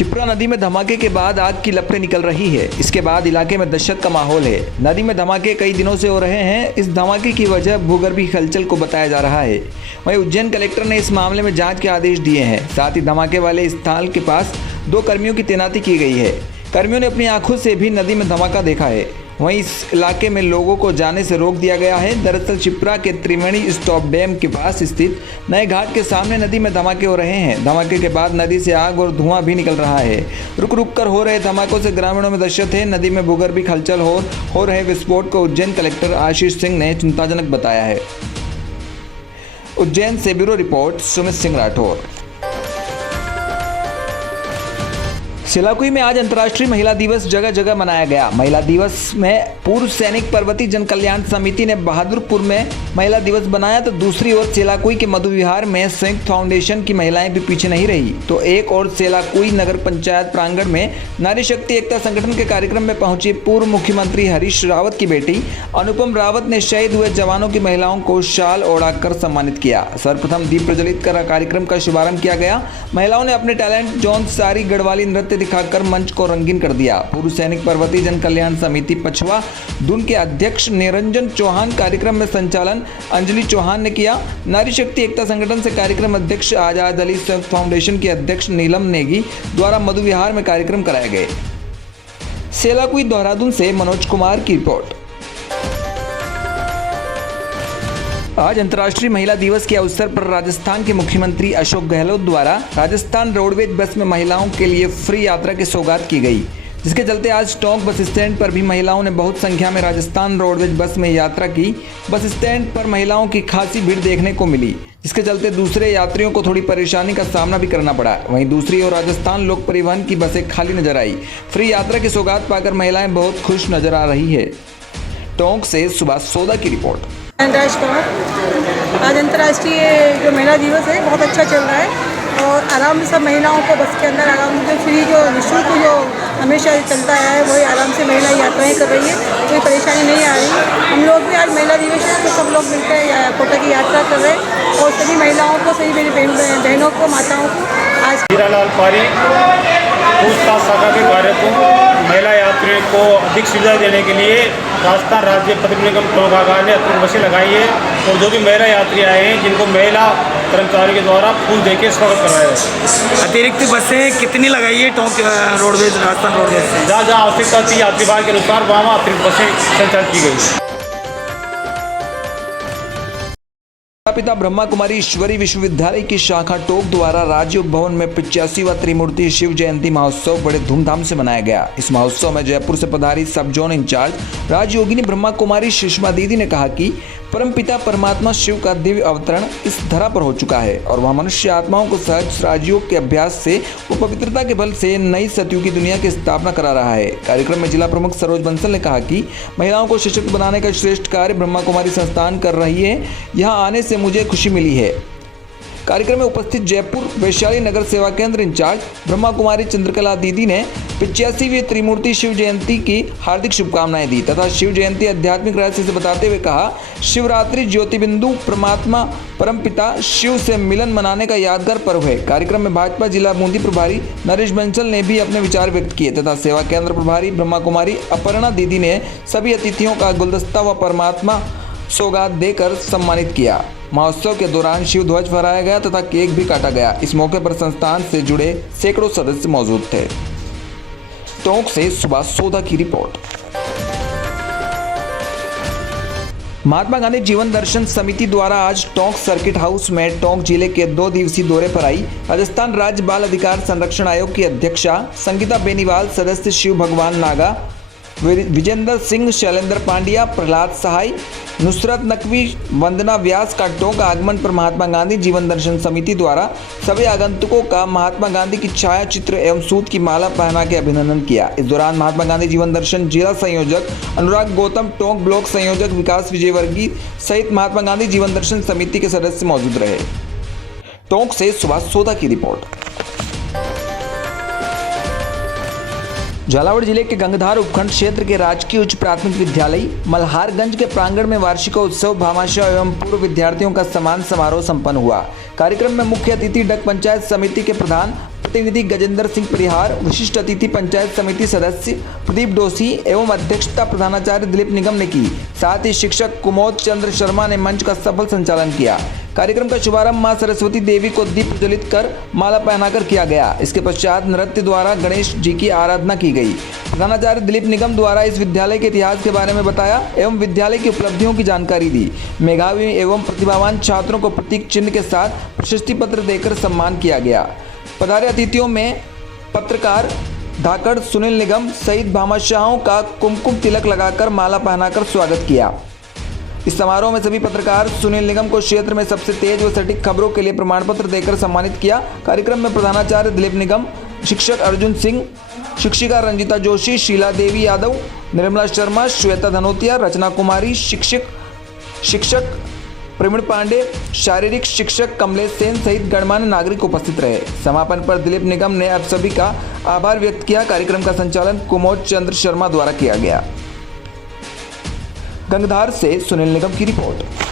शिप्रा नदी में धमाके के बाद आग की लपटें निकल रही है। इसके बाद इलाके में दहशत का माहौल है। नदी में धमाके कई दिनों से हो रहे हैं। इस धमाके की वजह भूगर्भीय हलचल को बताया जा रहा है। वहीं उज्जैन कलेक्टर ने इस मामले में जांच के आदेश दिए हैं। साथ ही धमाके वाले स्थल के पास 2 कर्मियों की तैनाती की गई है। कर्मियों ने अपनी आंखों से भी नदी में धमाका देखा है। वहीं इस इलाके में लोगों को जाने से रोक दिया गया है। दरअसल शिप्रा के त्रिवेणी स्टॉप डैम के पास स्थित नए घाट के सामने नदी में धमाके हो रहे हैं। धमाके के बाद नदी से आग और धुआं भी निकल रहा है। रुक रुक कर हो रहे धमाकों से ग्रामीणों में दहशत है। नदी में भूगर्भीय हलचल हो रहे विस्फोट को उज्जैन कलेक्टर आशीष सिंह ने चिंताजनक बताया है। उज्जैन से ब्यूरो रिपोर्ट सुमित सिंह राठौर। सिलाकुई में आज अंतर्राष्ट्रीय महिला दिवस जगह जगह मनाया गया। महिला दिवस में पूर्व सैनिक पर्वतीय जन कल्याण समिति ने बहादुरपुर में महिला दिवस बनाया, तो दूसरी ओर सेलाकुई के मधु विहार में संयुक्त फाउंडेशन की महिलाएं भी पीछे नहीं रही। तो एक और सेलाकुई नगर पंचायत प्रांगण में नारी शक्ति एकता संगठन के कार्यक्रम में पहुंची पूर्व मुख्यमंत्री हरीश रावत की बेटी अनुपम रावत ने शहीद हुए जवानों की महिलाओं को शाल ओढ़ाकर सम्मानित किया। सर्वप्रथम दीप प्रज्वलित कर कार्यक्रम का शुभारंभ किया गया। महिलाओं ने अपने टैलेंट जौन सारी गढ़वाली नृत्य दिखाकर मंच को रंगीन कर दिया। पूर्व सैनिक पर्वतीय जन कल्याण समिति पछवा दून के अध्यक्ष निरंजन चौहान, कार्यक्रम में संचालन अंजलि चौहान ने किया। नारी शक्ति एकता संगठन से कार्यक्रम अध्यक्ष आजाद अली संयुक्त फाउंडेशन के अध्यक्ष नीलम नेगी द्वारा मधु विहार में कार्यक्रम कराए गए। सेलाकुई देहरादून से मनोज कुमार की रिपोर्ट। आज अंतर्राष्ट्रीय महिला दिवस के अवसर पर राजस्थान के मुख्यमंत्री अशोक गहलोत द्वारा राजस्थान रोडवेज बस में महिलाओं के लिए फ्री यात्रा की सौगात की गई, जिसके चलते आज टोंक बस स्टैंड पर भी महिलाओं ने बहुत संख्या में राजस्थान रोडवेज बस में यात्रा की। बस स्टैंड पर महिलाओं की खासी भीड़ देखने को मिली, जिसके चलते दूसरे यात्रियों को थोड़ी परेशानी का सामना भी करना पड़ा। वहीं दूसरी ओर राजस्थान लोक परिवहन की बसें खाली नजर आई। फ्री यात्रा की सौगात पाकर महिलाएं बहुत खुश नजर आ रही है। टोंक से सुभाष सोदा की रिपोर्ट। आज अंतर्राष्ट्रीय जो महिला दिवस है बहुत अच्छा चल रहा है और आराम से सब महिलाओं को बस के अंदर आराम से फ्री जो निःशुल्क जो हमेशा चलता है वही आराम से महिला यात्राएं कर रही है, कोई परेशानी नहीं आ रही। हम लोग भी आज महिला दिवस है तो सब लोग मिलकर कोटा की यात्रा कर रहे हैं और सभी महिलाओं को, सभी मेरी बहनों को, माताओं को आज हीरालाल पारी पूछताछ शाखा के कार्य को महिला यात्रियों को अधिक सुविधा देने के लिए राजस्थान राज्य परिवहन निगम टोंक ने अतिरिक्त बसें लगाई है और जो भी महिला यात्री आए हैं जिनको महिला कर्मचारियों के द्वारा फूल देकर स्वागत करवाया है। अतिरिक्त बसें कितनी लगाई है टोंक रोडवेज, राजस्थान रोडवेज से? जहाँ जहाँ आवश्यकता थी यात्री भार के अनुसार वहाँ अतिरिक्त बसें संचालित की गई। पिता ब्रह्मा कुमारी ईश्वरी विश्वविद्यालय की शाखा टोंक द्वारा राजयोग भवन में 85वां त्रिमूर्ति शिव जयंती महोत्सव बड़े धूमधाम से मनाया गया। इस महोत्सव में जयपुर से पधारी सब जोन इंचार्ज राजयोगिनी ब्रह्मा कुमारी सुषमा दीदी ने कहा कि परमपिता परमात्मा शिव का दिव्य अवतरण इस धरा पर हो चुका है और वह मनुष्य आत्माओं को सहज राजयोग के अभ्यास से व पवित्रता के बल से नई सतयुगी दुनिया की स्थापना करा रहा है। कार्यक्रम में जिला प्रमुख सरोज बंसल ने कहा कि महिलाओं को सशक्त बनाने का श्रेष्ठ कार्य ब्रह्मा कुमारी संस्थान कर रही है। यहाँ आने से मुझे खुशी मिली है। कार्यक्रम में उपस्थित जयपुर वैशाली नगर सेवा केंद्र इंचार्ज ब्रह्मा कुमारी चंद्रकला दीदी ने 85वीं त्रिमूर्ति शिव जयंती की हार्दिक शुभकामनाएं दी तथा शिव जयंती आध्यात्मिक रहस्य से बताते हुए कहा, शिवरात्रि ज्योतिबिंदु परमात्मा परमपिता शिव से मिलन मनाने का यादगार पर्व है। कार्यक्रम में भाजपा जिला बूंदी प्रभारी नरेश बंसल ने भी अपने विचार व्यक्त किए तथा सेवा केंद्र प्रभारी ब्रह्मा कुमारी अपर्णा दीदी ने सभी अतिथियों का गुलदस्ता व परमात्मा सौगात देकर सम्मानित किया। महोत्सव के दौरान शिव ध्वज फहराया गया तथा केक भी काटा गया। इस मौके पर संस्थान से जुड़े सैकड़ों सदस्य मौजूद थे। टोंक से सुभाष सोदा की रिपोर्ट। महात्मा गांधी जीवन दर्शन समिति द्वारा आज टोंक सर्किट हाउस में टोंक जिले के 2 दिवसीय दौरे पर आई राजस्थान राज्य बाल अधिकार संरक्षण आयोग की अध्यक्षा संगीता बेनीवाल, सदस्य शिव भगवान नागा, विजेंद्र सिंह, शैलेंद्र पांड्या, प्रहलाद सहाय, नुसरत नकवी, वंदना व्यास का टोंक आगमन पर महात्मा गांधी जीवन दर्शन समिति द्वारा सभी आगंतुकों का महात्मा गांधी की छाया चित्र एवं सूत की माला पहना के अभिनंदन किया। इस दौरान महात्मा गांधी जीवन दर्शन जिला संयोजक अनुराग गौतम, टोंक ब्लॉक संयोजक विकास विजयवर्गीय सहित महात्मा गांधी जीवन दर्शन समिति के सदस्य मौजूद रहे। टोंक से सुभाष सोदा की रिपोर्ट। झालावाड़ जिले के गंगधार उपखंड क्षेत्र के राजकीय उच्च प्राथमिक विद्यालय मल्हारगंज के प्रांगण में वार्षिकोत्सव, भामाशाह एवं पूर्व विद्यार्थियों का सम्मान समारोह संपन्न हुआ। कार्यक्रम में मुख्य अतिथि डक पंचायत समिति के प्रधान प्रतिनिधि गजेंद्र सिंह परिहार, विशिष्ट अतिथि पंचायत समिति सदस्य प्रदीप डोसी एवं अध्यक्षता प्रधानाचार्य दिलीप निगम ने की। साथ ही शिक्षक कुमोद चंद्र शर्मा ने मंच का सफल संचालन किया। कार्यक्रम का शुभारंभ मां सरस्वती देवी को दीप प्रज्वलित कर माला पहनाकर किया गया। इसके पश्चात नृत्य द्वारा गणेश जी की आराधना की गई। प्रधानाचार्य दिलीप निगम द्वारा इस विद्यालय के इतिहास के बारे में बताया एवं विद्यालय की उपलब्धियों की जानकारी दी। मेधावी एवं प्रतिभावान छात्रों को प्रतीक चिन्ह के साथ प्रशस्ति पत्र देकर सम्मान किया गया। पधारे अतिथियों में पत्रकार धाकड़ सुनील निगम सहित भामाशाहों का कुमकुम तिलक लगाकर माला पहनाकर स्वागत किया। इस समारोह में सभी पत्रकार सुनील निगम को क्षेत्र में सबसे तेज व सटीक खबरों के लिए प्रमाण पत्र देकर सम्मानित किया। कार्यक्रम में प्रधानाचार्य दिलीप निगम, शिक्षक अर्जुन सिंह, शिक्षिका रंजिता जोशी, शीला देवी यादव, निर्मला शर्मा, श्वेता धनोतिया, रचना कुमारी, शिक्षक प्रवीण पांडे, शारीरिक शिक्षक कमलेश सेन सहित गणमान्य नागरिक उपस्थित रहे। समापन पर दिलीप निगम ने आप सभी का आभार व्यक्त किया। कार्यक्रम का संचालन कुमोद चंद्र शर्मा द्वारा किया गया। गंगधार से सुनील निगम की रिपोर्ट।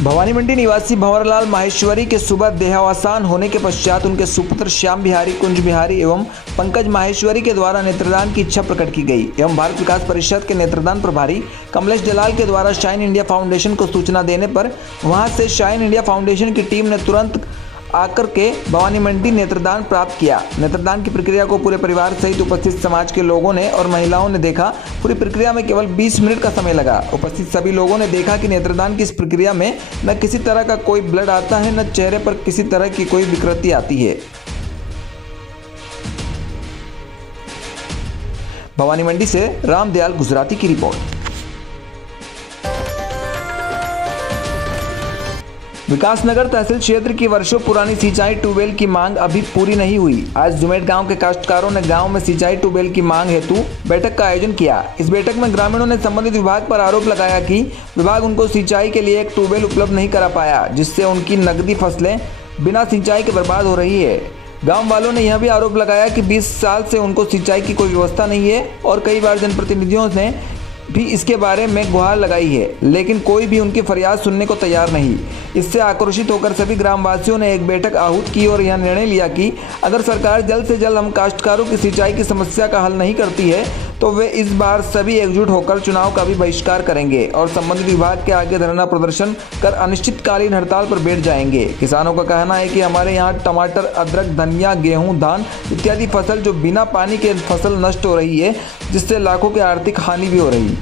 भवानी मंडी निवासी भंवरलाल माहेश्वरी के सुबह देहावसान होने के पश्चात उनके सुपुत्र श्याम बिहारी, कुंज बिहारी एवं पंकज माहेश्वरी के द्वारा नेत्रदान की इच्छा प्रकट की गई एवं भारत विकास परिषद के नेत्रदान प्रभारी कमलेश जलाल के द्वारा शाइन इंडिया फाउंडेशन को सूचना देने पर वहां से शाइन इंडिया फाउंडेशन की टीम ने तुरंत आकर के भवानी मंडी नेत्रदान प्राप्त किया। नेत्रदान की प्रक्रिया को पूरे परिवार सहित उपस्थित समाज के लोगों ने और महिलाओं ने देखा। पूरी प्रक्रिया में केवल 20 मिनट का समय लगा। उपस्थित सभी लोगों ने देखा कि नेत्रदान की इस प्रक्रिया में न किसी तरह का कोई ब्लड आता है, न चेहरे पर किसी तरह की कोई विकृति आती है। भवानी मंडी से रामदयाल गुजराती की रिपोर्ट। विकासनगर तहसील क्षेत्र की वर्षों पुरानी सिंचाई ट्यूबवेल की मांग अभी पूरी नहीं हुई। आज जुमेट गांव के काश्तकारों ने गांव में सिंचाई ट्यूबवेल की मांग हेतु बैठक का आयोजन किया। इस बैठक में ग्रामीणों ने संबंधित विभाग पर आरोप लगाया कि विभाग उनको सिंचाई के लिए एक ट्यूबवेल उपलब्ध नहीं करा पाया, जिससे उनकी नकदी फसलें बिना सिंचाई के बर्बाद हो रही है। गांव वालों ने यह भी आरोप लगाया कि 20 साल से उनको सिंचाई की कोई व्यवस्था नहीं है और कई बार जनप्रतिनिधियों ने भी इसके बारे में गुहार लगाई है, लेकिन कोई भी उनकी फरियाद सुनने को तैयार नहीं। इससे आक्रोशित होकर सभी ग्रामवासियों ने एक बैठक आहूत की और यह निर्णय लिया कि अगर सरकार जल्द से जल्द हम काश्तकारों की सिंचाई की समस्या का हल नहीं करती है तो वे इस बार सभी एकजुट होकर चुनाव का भी बहिष्कार करेंगे और संबंधित विभाग के आगे धरना प्रदर्शन कर अनिश्चितकालीन हड़ताल पर बैठ जाएंगे। किसानों का कहना है कि हमारे यहाँ टमाटर, अदरक, धनिया, गेहूं, धान इत्यादि फसल जो बिना पानी के फसल नष्ट हो रही है, जिससे लाखों की आर्थिक हानि भी हो रही।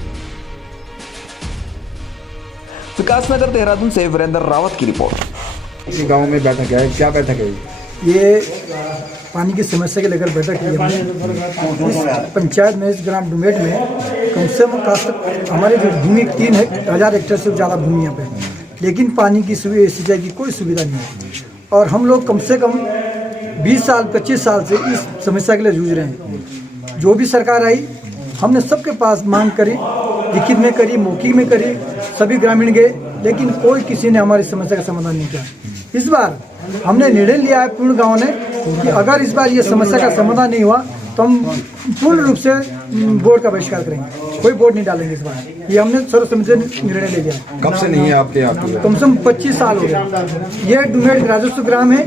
विकासनगर देहरादून से वीरेंद्र रावत की रिपोर्ट। इस गांव में बैठक है, क्या बैठक है? ये पानी की समस्या के लेकर बैठक की हमने इस पंचायत में, इस ग्राम डुमेट में कम से कम हमारे जो भूमि 3000 हेक्टेयर से ज़्यादा भूमि यहाँ पे, लेकिन पानी की सिंचाई की कोई सुविधा नहीं है और हम लोग कम से कम 20 साल 25 साल से इस समस्या के लिए जूझ रहे हैं। जो भी सरकार आई हमने सबके पास मांग करी, लिखित में करी, मौखिक में करी, सभी ग्रामीण गए, लेकिन कोई किसी ने हमारी समस्या का समाधान नहीं किया। इस बार हमने निर्णय लिया है पूर्ण गांव ने कि अगर इस बार ये समस्या का समाधान नहीं हुआ तो हम पूर्ण रूप से बोर्ड का बहिष्कार करेंगे, कोई वोट नहीं डालेंगे इस बार। ये हमने सर्वसम्मति निर्णय ले लिया। कब से नहीं है आपके यहाँ? कम से कम 25 साल हो गए। ये डुमेट राजस्व ग्राम है,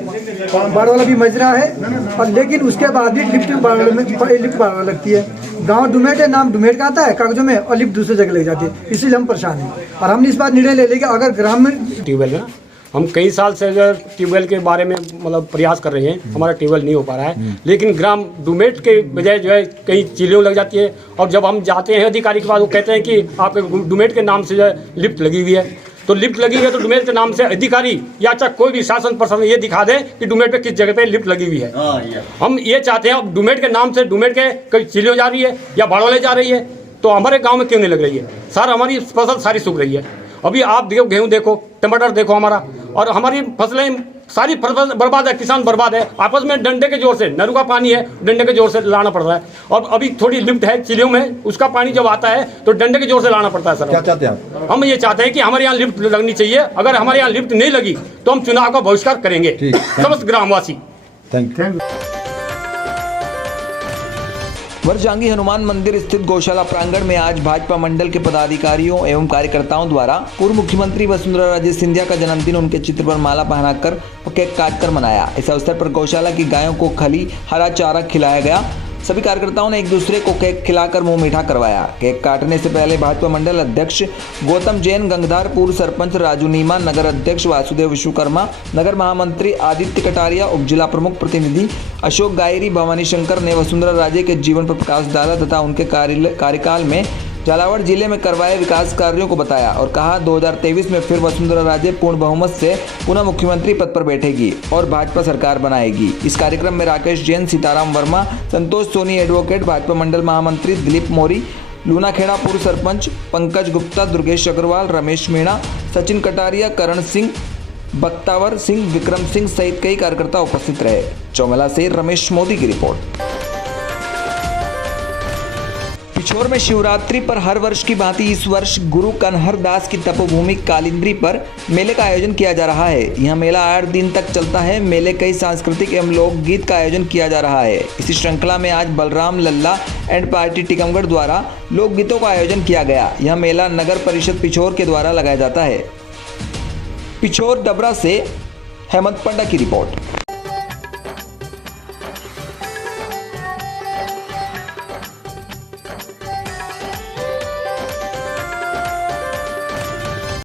बाढ़ वाला भी मजरा है, और लेकिन उसके बाद भी लिफ्ट बाढ़ लगती है। गांव डुमेट है, नाम डुमेट का आता है कागजों में, और लिफ्ट दूसरी जगह ले जाती है, इसलिए हम परेशान हैं। और हमने इस बार निर्णय ले लिया कि अगर ग्राम में ट्यूबवेल है, हम कई साल से ट्यूबवेल के बारे में मतलब प्रयास कर रहे हैं, हमारा ट्यूबवेल नहीं हो पा रहा है। लेकिन ग्राम डुमेट के बजाय जो है कई चिलियों लग जाती है, और जब हम जाते हैं अधिकारी के पास वो कहते हैं कि आपके डुमेट के नाम से जो है लिफ्ट लगी हुई है। तो लिफ्ट लगी हुई है तो डुमेट के नाम से अधिकारी या चाहे कोई भी शासन प्रशासन ये दिखा दे कि डुमेट पे किस जगह पे लिफ्ट लगी हुई है। हम ये चाहते हैं अब डुमेट के नाम से डुमेट के कई चिलियों जा रही है या बाड़ोले जा रही है, तो हमारे गाँव में क्यों नहीं लग रही है? सर हमारी फसल सारी सूख रही है। अभी आप देखो, गेहूं देखो, टमाटर देखो हमारा, और हमारी फसलें सारी फसल बर्बाद है, किसान बर्बाद है। आपस में डंडे के जोर से, नरू का पानी है, डंडे के जोर से लाना पड़ रहा है। और अभी थोड़ी लिफ्ट है चिलियों में, उसका पानी जब आता है तो डंडे के जोर से लाना पड़ता है। सर क्या चाहते हैं आप? हम ये चाहते हैं कि हमारे यहाँ लिफ्ट लगनी चाहिए। अगर हमारे यहाँ लिफ्ट नहीं लगी तो हम चुनाव का बहिष्कार करेंगे, समस्त ग्रामवासी। Thank you. वरजांगी हनुमान मंदिर स्थित गौशाला प्रांगण में आज भाजपा मंडल के पदाधिकारियों एवं कार्यकर्ताओं द्वारा पूर्व मुख्यमंत्री वसुंधरा राजे सिंधिया का जन्मदिन उनके चित्र पर माला पहनाकर और केक काटकर मनाया। इस अवसर पर गौशाला की गायों को खली हरा चारा खिलाया गया। सभी कार्यकर्ताओं ने एक दूसरे को केक खिलाकर मुंह मीठा करवाया। केक काटने से पहले भाजपा मंडल अध्यक्ष गौतम जैन, गंगधार पूर्व सरपंच राजू नीमा, नगर अध्यक्ष वासुदेव विश्वकर्मा, नगर महामंत्री आदित्य कटारिया, उप जिला प्रमुख प्रतिनिधि अशोक गायरी, भवानी शंकर ने वसुंधरा राजे के जीवन पर प्रकाश डाला तथा उनके कार्यकाल में झालावाड़ जिले में करवाए विकास कार्यों को बताया और कहा 2023 में फिर वसुंधरा राजे पूर्ण बहुमत से पुनः मुख्यमंत्री पद पर बैठेगी और भाजपा सरकार बनाएगी। इस कार्यक्रम में राकेश जैन, सीताराम वर्मा, संतोष सोनी एडवोकेट, भाजपा मंडल महामंत्री दिलीप मोरी, लूनाखेड़ा पूर्व सरपंच पंकज गुप्ता, दुर्गेश अग्रवाल, रमेश मीणा, सचिन कटारिया, करण सिंह, बख्तावर सिंह, विक्रम सिंह सहित कई कार्यकर्ता उपस्थित रहे। चौमला से रमेश मोदी की रिपोर्ट। पिछोर में शिवरात्रि पर हर वर्ष की भांति इस वर्ष गुरु कन्हर दास की तपोभूमि कालिंद्री पर मेले का आयोजन किया जा रहा है। यह मेला 8 दिन तक चलता है। मेले कई सांस्कृतिक एवं लोकगीत का आयोजन किया जा रहा है। इसी श्रृंखला में आज बलराम लल्ला एंड पार्टी टीकमगढ़ द्वारा लोकगीतों का आयोजन किया गया। यह मेला नगर परिषद पिछोर के द्वारा लगाया जाता है। पिछोर डबरा से हेमंत पंडा की रिपोर्ट।